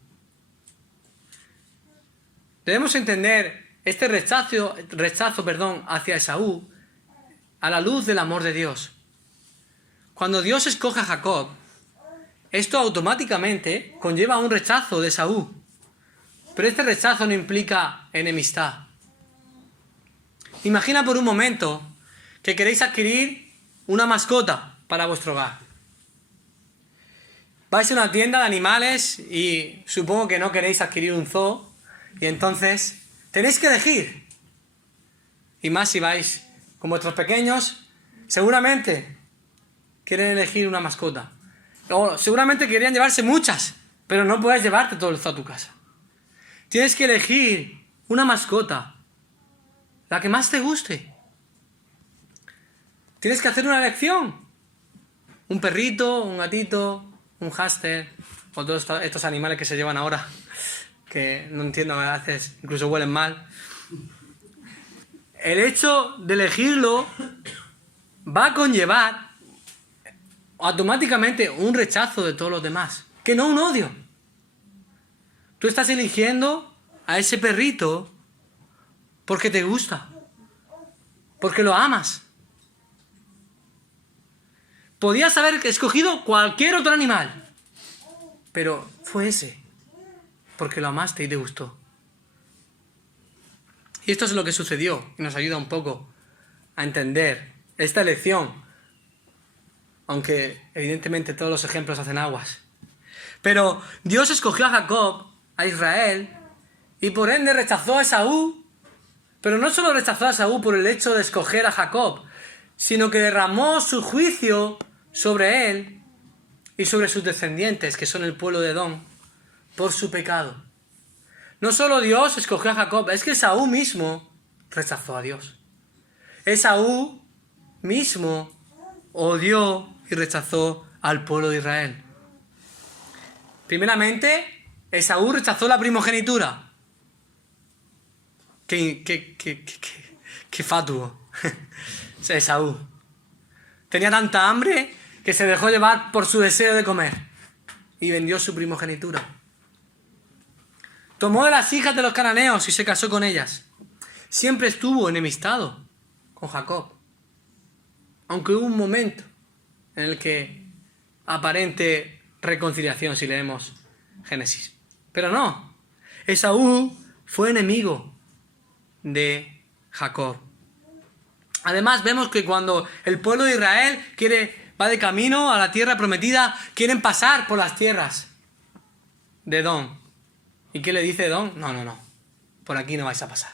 Debemos entender este rechazo hacia Esaú a la luz del amor de Dios. Cuando Dios escoge a Jacob, esto automáticamente conlleva un rechazo de Esaú. Pero este rechazo no implica enemistad. Imagina por un momento que queréis adquirir una mascota para vuestro hogar. Vais a una tienda de animales y supongo que no queréis adquirir un zoo, y entonces tenéis que elegir. Y más si vais con vuestros pequeños, seguramente quieren elegir una mascota. O seguramente querían llevarse muchas, pero no puedes llevarte todo el zoo a tu casa. Tienes que elegir una mascota, la que más te guste. Tienes que hacer una elección. Un perrito, un gatito, un hámster, o todos estos animales que se llevan ahora, que no entiendo, a veces incluso huelen mal. El hecho de elegirlo va a conllevar automáticamente un rechazo de todos los demás, que no un odio. Tú estás eligiendo a ese perrito porque te gusta, porque lo amas. Podías haber escogido cualquier otro animal, pero fue ese, porque lo amaste y te gustó. Y esto es lo que sucedió y nos ayuda un poco a entender esta elección, aunque evidentemente todos los ejemplos hacen aguas. Pero Dios escogió a Jacob, a Israel, y por ende rechazó a Esaú. Pero no solo rechazó a Esaú por el hecho de escoger a Jacob, sino que derramó su juicio sobre él y sobre sus descendientes, que son el pueblo de Edom, por su pecado. No solo Dios escogió a Jacob, es que Esaú mismo rechazó a Dios. Esaú mismo odió y rechazó al pueblo de Israel. Primeramente, Esaú rechazó la primogenitura. Qué fatuo. Esaú. Tenía tanta hambre que se dejó llevar por su deseo de comer y vendió su primogenitura. Tomó de las hijas de los cananeos y se casó con ellas. Siempre estuvo enemistado con Jacob. Aunque hubo un momento en el que aparente reconciliación si leemos Génesis. Pero no, Esaú fue enemigo de Jacob. Además vemos que cuando el pueblo de Israel va de camino a la tierra prometida, quieren pasar por las tierras de Edom. ¿Y qué le dice Edom? No, por aquí no vais a pasar.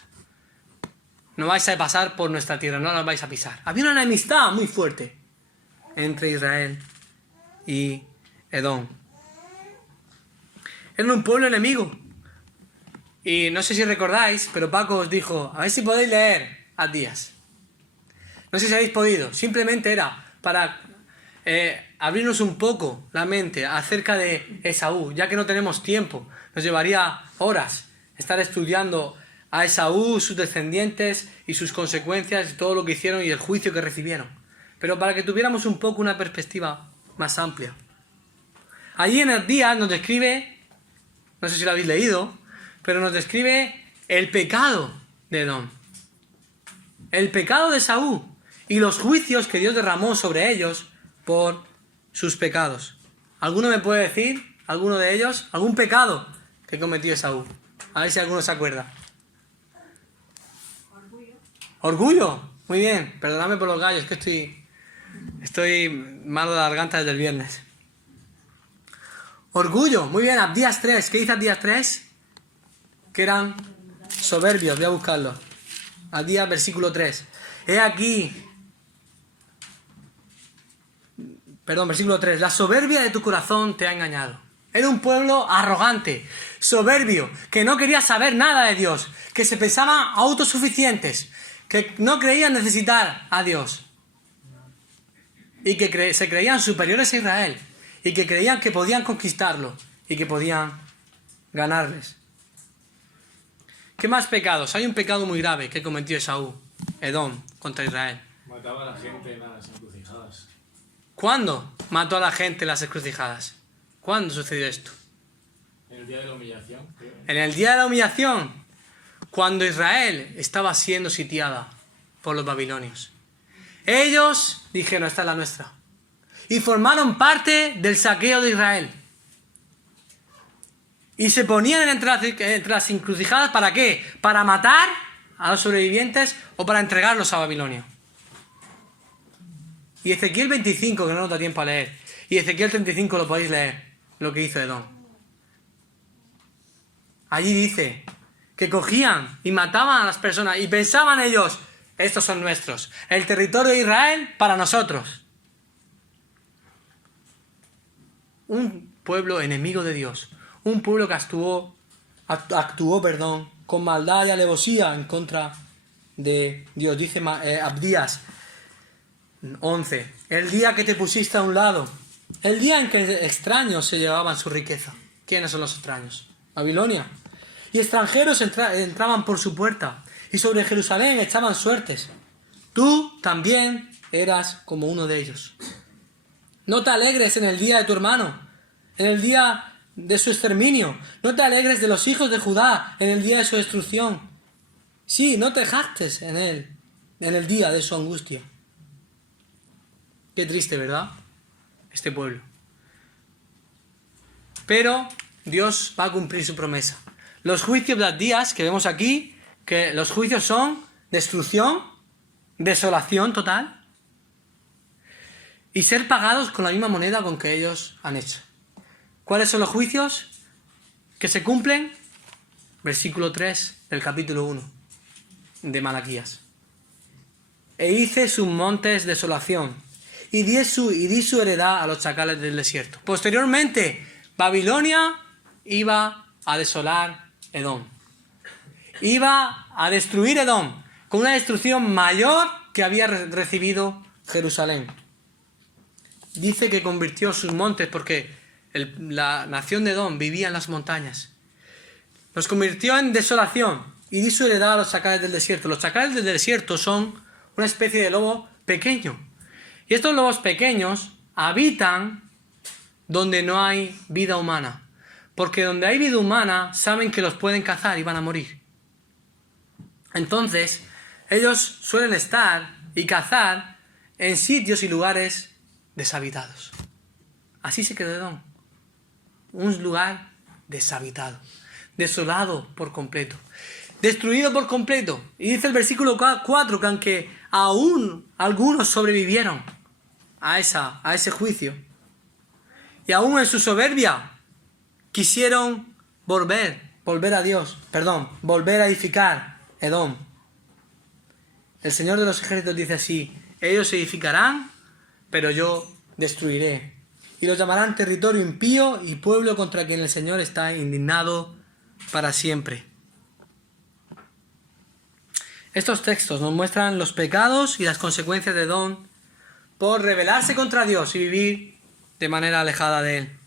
No vais a pasar por nuestra tierra, no la vais a pisar. Había una enemistad muy fuerte entre Israel y Edom. Era un pueblo enemigo. Y no sé si recordáis, pero Paco os dijo, a ver si podéis leer Abdías. No sé si habéis podido. Simplemente era para abrirnos un poco la mente acerca de Esaú, ya que no tenemos tiempo. Nos llevaría horas estar estudiando a Esaú, sus descendientes y sus consecuencias, y todo lo que hicieron y el juicio que recibieron. Pero para que tuviéramos un poco una perspectiva más amplia. Allí en Abdías nos describe, no sé si lo habéis leído, pero nos describe el pecado de Edom. El pecado de Esaú y los juicios que Dios derramó sobre ellos por sus pecados. ¿Alguno me puede decir, alguno de ellos, algún pecado que cometió Esaú? A ver si alguno se acuerda. ¿Orgullo? Muy bien, perdóname por los gallos, que estoy malo de la garganta desde el viernes. Orgullo, muy bien, Abdías 3. ¿Qué dice Abdías 3? Que eran soberbios, voy a buscarlo. Abdías versículo 3. He aquí, versículo 3. La soberbia de tu corazón te ha engañado. Era un pueblo arrogante, soberbio, que no quería saber nada de Dios, que se pensaban autosuficientes, que no creían necesitar a Dios y que se creían superiores a Israel y que creían que podían conquistarlo y que podían ganarles. ¿Qué más pecados? Hay un pecado muy grave que cometió Esaú, Edom, contra Israel. Mataba a la gente en las encrucijadas. ¿Cuándo mató a la gente en las encrucijadas? ¿Cuándo sucedió esto? En el día de la humillación, creo. En el día de la humillación, cuando Israel estaba siendo sitiada por los babilonios. Ellos dijeron, esta es la nuestra. Y formaron parte del saqueo de Israel. Y se ponían entre las encrucijadas, ¿para qué? Para matar a los sobrevivientes o para entregarlos a Babilonia. Y Ezequiel 25, que no nos da tiempo a leer, y Ezequiel 35 lo podéis leer, lo que hizo Edom. Allí dice que cogían y mataban a las personas y pensaban ellos, estos son nuestros, el territorio de Israel para nosotros. Un pueblo enemigo de Dios, un pueblo que actuó con maldad y alevosía en contra de Dios. Dice Abdías 11, el día que te pusiste a un lado, el día en que extraños se llevaban su riqueza. ¿Quiénes son los extraños? Babilonia. Y extranjeros entraban por su puerta, y sobre Jerusalén echaban suertes. Tú también eras como uno de ellos. No te alegres en el día de tu hermano, en el día de su exterminio. No te alegres de los hijos de Judá en el día de su destrucción. Sí, no te jactes en él, en el día de su angustia. Qué triste, ¿verdad? Este pueblo. Pero Dios va a cumplir su promesa. Los juicios de Abdías que vemos aquí, que los juicios son destrucción, desolación total y ser pagados con la misma moneda con que ellos han hecho. ¿Cuáles son los juicios que se cumplen? Versículo 3 del capítulo 1 de Malaquías. E hice sus montes desolación y di su heredad a los chacales del desierto. Posteriormente, Babilonia iba a desolar Edom. Iba a destruir Edom con una destrucción mayor que había recibido Jerusalén. Dice que convirtió sus montes porque la nación de Edom vivía en las montañas. Los convirtió en desolación y di su heredad a los chacales del desierto. Los chacales del desierto son una especie de lobo pequeño. Y estos lobos pequeños habitan donde no hay vida humana. Porque donde hay vida humana saben que los pueden cazar y van a morir. Entonces, ellos suelen estar y cazar en sitios y lugares deshabitados. Así se quedó Edom. Un lugar deshabitado, desolado por completo, destruido por completo. Y dice el versículo 4 que aunque aún algunos sobrevivieron a ese juicio, y aún en su soberbia quisieron volver a edificar Edom. El Señor de los ejércitos dice así: ellos se edificarán, pero yo destruiré. Y los llamarán territorio impío y pueblo contra quien el Señor está indignado para siempre. Estos textos nos muestran los pecados y las consecuencias de Edom por rebelarse contra Dios y vivir de manera alejada de Él.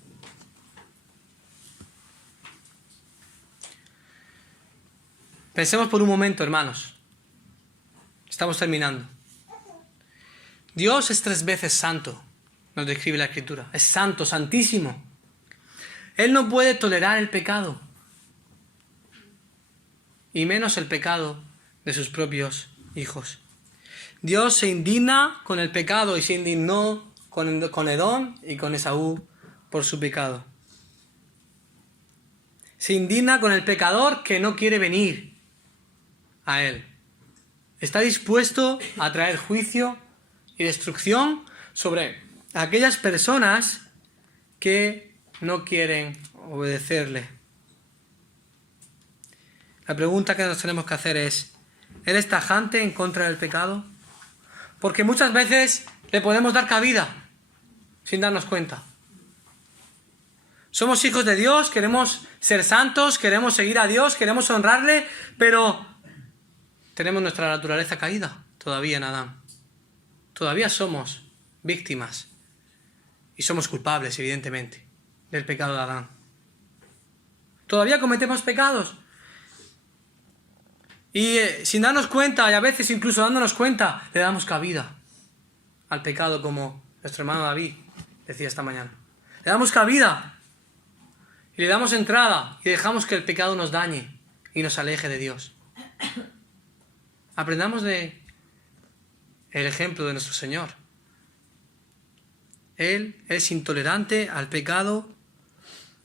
Pensemos por un momento, hermanos. Estamos terminando. Dios es 3 veces santo, nos describe la Escritura. Es santo, santísimo. Él no puede tolerar el pecado, y menos el pecado de sus propios hijos. Dios se indigna con el pecado y se indignó con Edom y con Esaú por su pecado. Se indigna con el pecador que no quiere venir a Él. Está dispuesto a traer juicio y destrucción sobre aquellas personas que no quieren obedecerle. La pregunta que nos tenemos que hacer es: ¿eres tajante en contra del pecado? Porque muchas veces le podemos dar cabida sin darnos cuenta. Somos hijos de Dios, queremos ser santos, queremos seguir a Dios, queremos honrarle, pero tenemos nuestra naturaleza caída todavía en Adán. Todavía somos víctimas y somos culpables, evidentemente, del pecado de Adán. Todavía cometemos pecados. Y sin darnos cuenta, y a veces incluso dándonos cuenta, le damos cabida al pecado, como nuestro hermano David decía esta mañana. Le damos cabida y le damos entrada y dejamos que el pecado nos dañe y nos aleje de Dios. Aprendamos de el ejemplo de nuestro Señor. Él es intolerante al pecado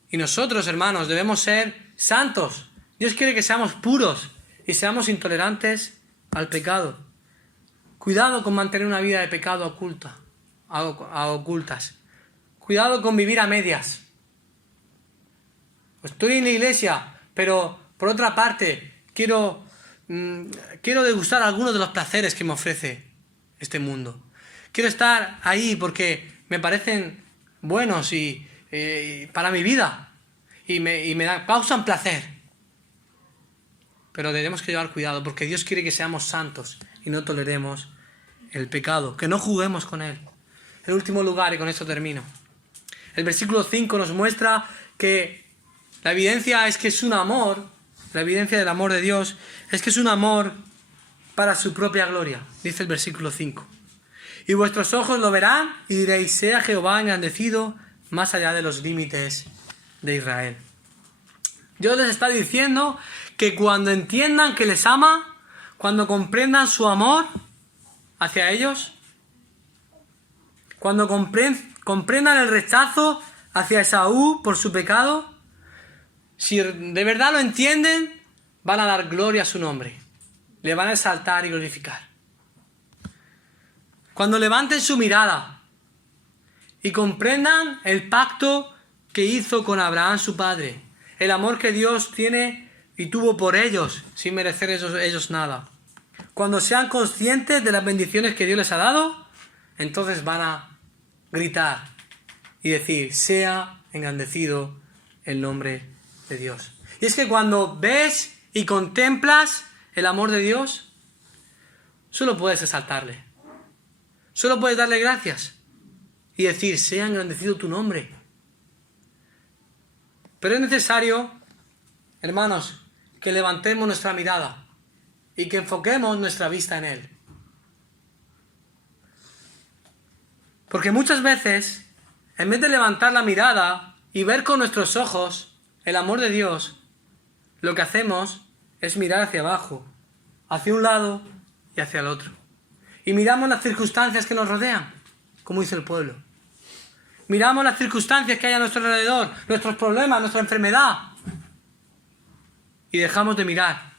y nosotros, hermanos, debemos ser santos. Dios quiere que seamos puros y seamos intolerantes al pecado. Cuidado con mantener una vida de pecado a ocultas. Cuidado con vivir a medias. Estoy en la iglesia, pero por otra parte quiero degustar algunos de los placeres que me ofrece este mundo. Quiero estar ahí porque me parecen buenos y para mi vida y me causan placer. Pero tenemos que llevar cuidado porque Dios quiere que seamos santos y no toleremos el pecado, que no juguemos con él. En último lugar, y con esto termino, el versículo 5 nos muestra que la evidencia es que es un amor, la evidencia del amor de Dios es que es un amor para su propia gloria, dice el versículo 5. Y vuestros ojos lo verán y diréis: sea Jehová engrandecido más allá de los límites de Israel. Dios les está diciendo que cuando entiendan que les ama, cuando comprendan su amor hacia ellos, cuando comprendan el rechazo hacia Esaú por su pecado, si de verdad lo entienden, van a dar gloria a su nombre, le van a exaltar y glorificar. Cuando levanten su mirada y comprendan el pacto que hizo con Abraham su padre, el amor que Dios tiene y tuvo por ellos sin merecer ellos nada. Cuando sean conscientes de las bendiciones que Dios les ha dado, entonces van a gritar y decir: sea engrandecido el nombre de Dios. Y es que cuando ves y contemplas el amor de Dios, solo puedes exaltarle. Solo puedes darle gracias y decir: sea engrandecido tu nombre. Pero es necesario, hermanos, que levantemos nuestra mirada y que enfoquemos nuestra vista en Él. Porque muchas veces, en vez de levantar la mirada y ver con nuestros ojos el amor de Dios, lo que hacemos es mirar hacia abajo, hacia un lado y hacia el otro. Y miramos las circunstancias que nos rodean, como dice el pueblo. Miramos las circunstancias que hay a nuestro alrededor, nuestros problemas, nuestra enfermedad. Y dejamos de mirar,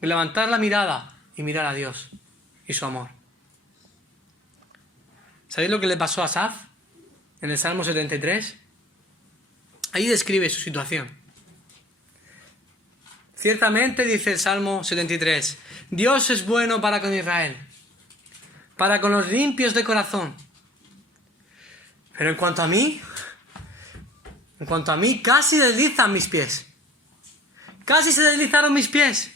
de levantar la mirada y mirar a Dios y su amor. ¿Sabéis lo que le pasó a Asaf en el Salmo 73? Ahí describe su situación. Ciertamente, dice el Salmo 73, Dios es bueno para con Israel, para con los limpios de corazón. Pero en cuanto a mí, casi deslizan mis pies. Casi se deslizaron mis pies.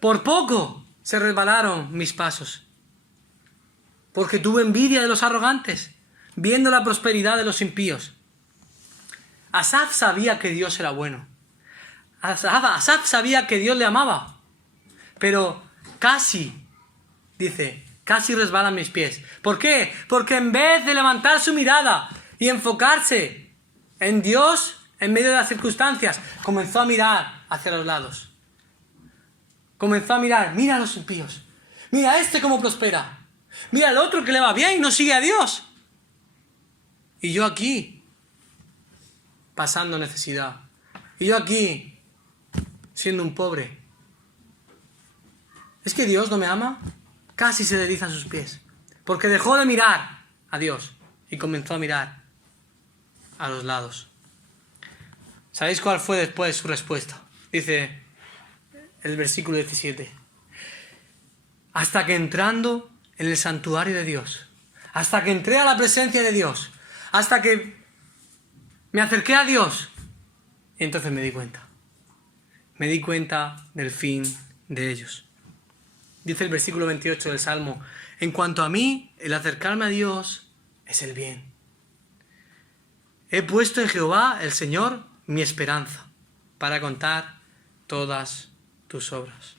Por poco se resbalaron mis pasos. Porque tuve envidia de los arrogantes, viendo la prosperidad de los impíos. Asaf sabía que Dios era bueno. Asaf sabía que Dios le amaba. Pero casi resbalan mis pies. ¿Por qué? Porque en vez de levantar su mirada y enfocarse en Dios en medio de las circunstancias, comenzó a mirar hacia los lados. Comenzó a mirar, mira a los impíos. Mira a este cómo prospera. Mira al otro que le va bien y no sigue a Dios. Y yo aquí, pasando necesidad. Y yo aquí, siendo un pobre. ¿Es que Dios no me ama? Casi se deslizan sus pies. Porque dejó de mirar a Dios y comenzó a mirar a los lados. ¿Sabéis cuál fue después su respuesta? Dice el versículo 17. Hasta que entrando en el santuario de Dios, hasta que entré a la presencia de Dios, hasta que me acerqué a Dios, y entonces me di cuenta del fin de ellos. Dice el versículo 28 del Salmo, en cuanto a mí, el acercarme a Dios es el bien. He puesto en Jehová, el Señor, mi esperanza, para contar todas tus obras.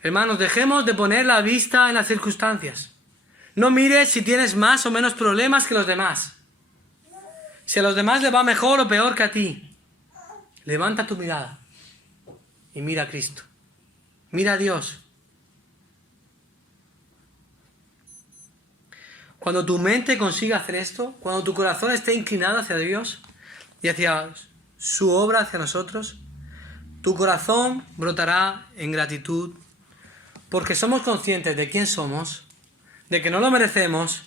Hermanos, dejemos de poner la vista en las circunstancias. No mires si tienes más o menos problemas que los demás. Si a los demás les va mejor o peor que a ti. Levanta tu mirada y mira a Cristo. Mira a Dios. Cuando tu mente consiga hacer esto, cuando tu corazón esté inclinado hacia Dios y hacia su obra, hacia nosotros, tu corazón brotará en gratitud, porque somos conscientes de quién somos, de que no lo merecemos,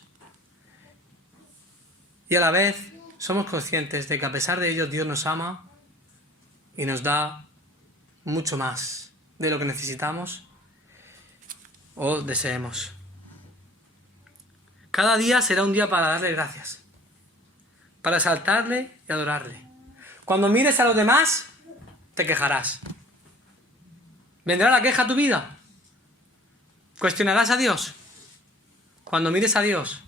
y a la vez somos conscientes de que a pesar de ello Dios nos ama y nos da mucho más de lo que necesitamos o deseemos. Cada día será un día para darle gracias, para exaltarle y adorarle. Cuando mires a los demás, te quejarás. ¿Vendrá la queja a tu vida? ¿Cuestionarás a Dios? Cuando mires a Dios,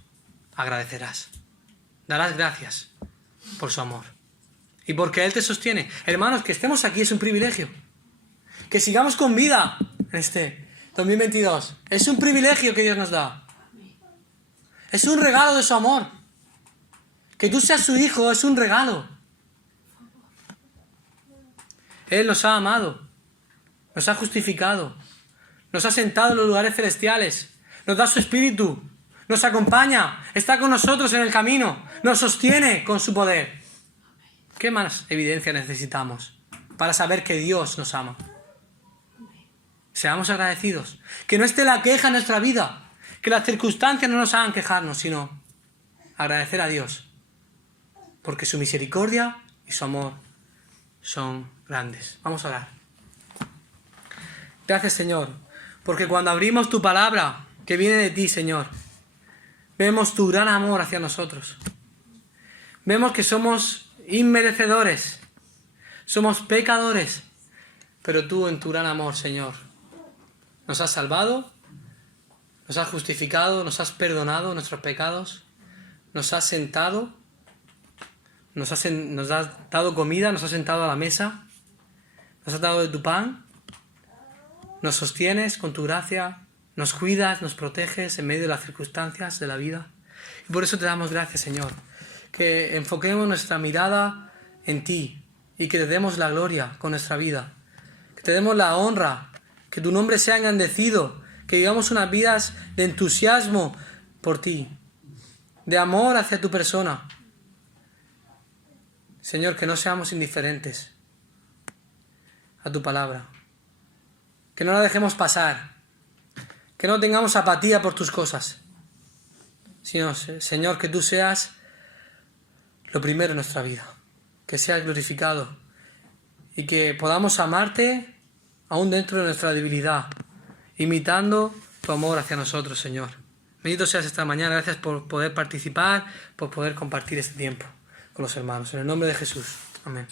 agradecerás. Darás gracias por su amor. Y porque Él te sostiene. Hermanos, que estemos aquí es un privilegio. Que sigamos con vida en este 2022. Es un privilegio que Dios nos da. Es un regalo de su amor. Que tú seas su hijo es un regalo. Él nos ha amado. Nos ha justificado. Nos ha sentado en los lugares celestiales. Nos da su espíritu. Nos acompaña. Está con nosotros en el camino. Nos sostiene con su poder. ¿Qué más evidencia necesitamos para saber que Dios nos ama? Seamos agradecidos. Que no esté la queja en nuestra vida. Que las circunstancias no nos hagan quejarnos, sino agradecer a Dios. Porque su misericordia y su amor son grandes. Vamos a orar. Gracias, Señor, porque cuando abrimos tu palabra, que viene de ti, Señor, vemos tu gran amor hacia nosotros. Vemos que somos inmerecedores, somos pecadores, pero tú en tu gran amor, Señor, nos has salvado, nos has justificado, nos has perdonado nuestros pecados, nos has sentado, nos has dado comida, nos has sentado a la mesa, nos has dado de tu pan, nos sostienes con tu gracia, nos cuidas, nos proteges en medio de las circunstancias de la vida. Y por eso te damos gracias, Señor. Que enfoquemos nuestra mirada en ti y que te demos la gloria con nuestra vida. Que te demos la honra, que tu nombre sea engrandecido, que vivamos unas vidas de entusiasmo por ti. de amor hacia tu persona. Señor, que no seamos indiferentes a tu palabra. Que no la dejemos pasar. Que no tengamos apatía por tus cosas. Sino, Señor, que tú seas lo primero en nuestra vida. Que seas glorificado. Y que podamos amarte aún dentro de nuestra debilidad. Imitando tu amor hacia nosotros, Señor. Bendito seas esta mañana. Gracias por poder participar, por poder compartir este tiempo con los hermanos. En el nombre de Jesús. Amén.